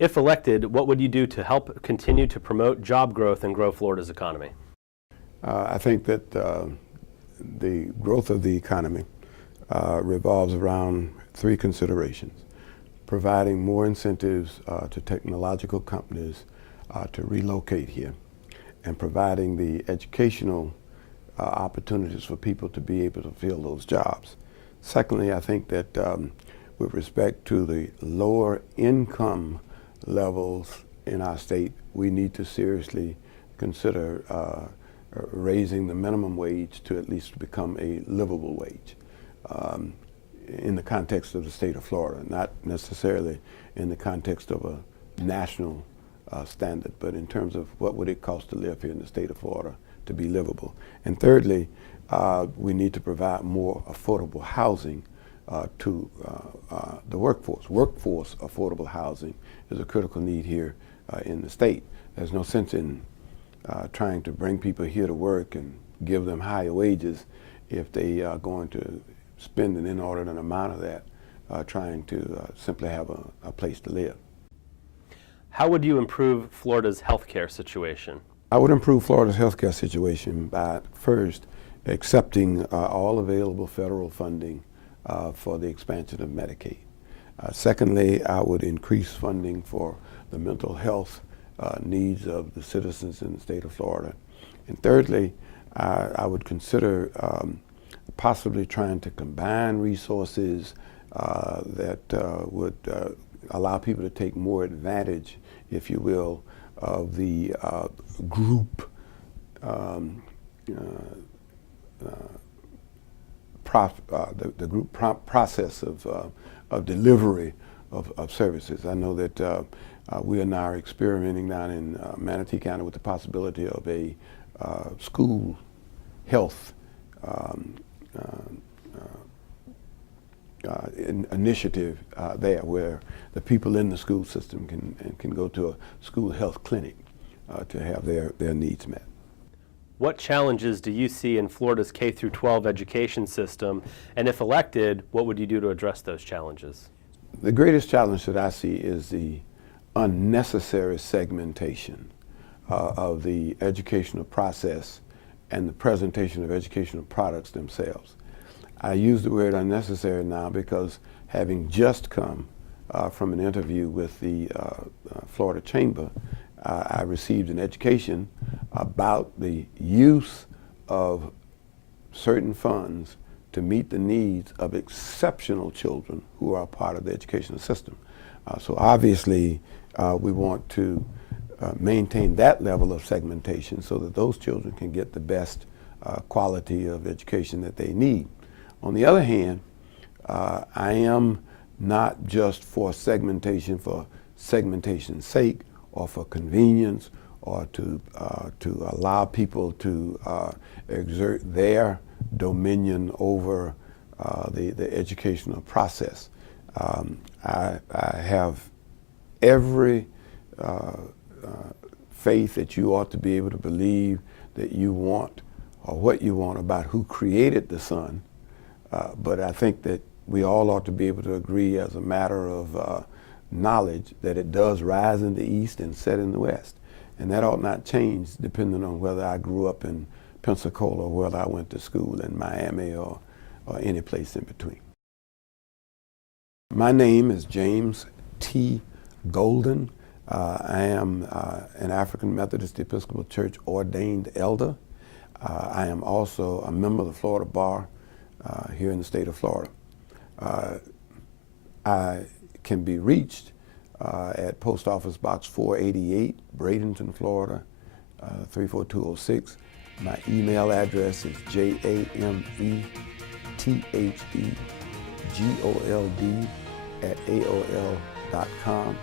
If elected, what would you do to help continue to promote job growth and grow Florida's economy? I think that the growth of the economy revolves around three considerations: providing more incentives to technological companies to relocate here, and providing the educational opportunities for people to be able to fill those jobs. Secondly, I think that with respect to the lower income levels in our state, we need to seriously consider raising the minimum wage to at least become a livable wage in the context of the state of Florida, not necessarily in the context of a national standard, but in terms of what would it cost to live here in the state of Florida to be livable. And thirdly, we need to provide more affordable housing to the workforce. Workforce affordable housing is a critical need here in the state. There's no sense in trying to bring people here to work and give them higher wages if they are going to spend an inordinate amount of that trying to simply have a place to live. How would you improve Florida's healthcare situation? I would improve Florida's healthcare situation by first accepting all available federal funding for the expansion of Medicaid. Secondly, I would increase funding for the mental health needs of the citizens in the state of Florida. And thirdly, I would consider possibly trying to combine resources that would allow people to take more advantage, if you will, of the group process of delivery of services. I know that we are now experimenting down in Manatee County with the possibility of a school health initiative there, where the people in the school system can go to a school health clinic to have their needs met. What challenges do you see in Florida's K-12 education system, and if elected, what would you do to address those challenges? The greatest challenge that I see is the unnecessary segmentation of the educational process and the presentation of educational products themselves. I use the word unnecessary now because, having just come from an interview with the Florida Chamber, I received an education about the use of certain funds to meet the needs of exceptional children who are part of the educational system. So obviously we want to maintain that level of segmentation so that those children can get the best quality of education that they need. On the other hand, I am not just for segmentation's sake, or for convenience, or to allow people to exert their dominion over the educational process. I have every faith that you ought to be able to believe that you want, or what you want, about who created the sun. But I think that we all ought to be able to agree, as a matter of knowledge, that it does rise in the east and set in the west. And that ought not change depending on whether I grew up in Pensacola or whether I went to school in Miami or any place in between. My name is James T. Golden. I am an African Methodist Episcopal Church ordained elder. I am also a member of the Florida Bar here in the state of Florida. I can be reached at Post Office Box 488, Bradenton, Florida, 34206. My email address is JAMETHEGOLD@AOL.com.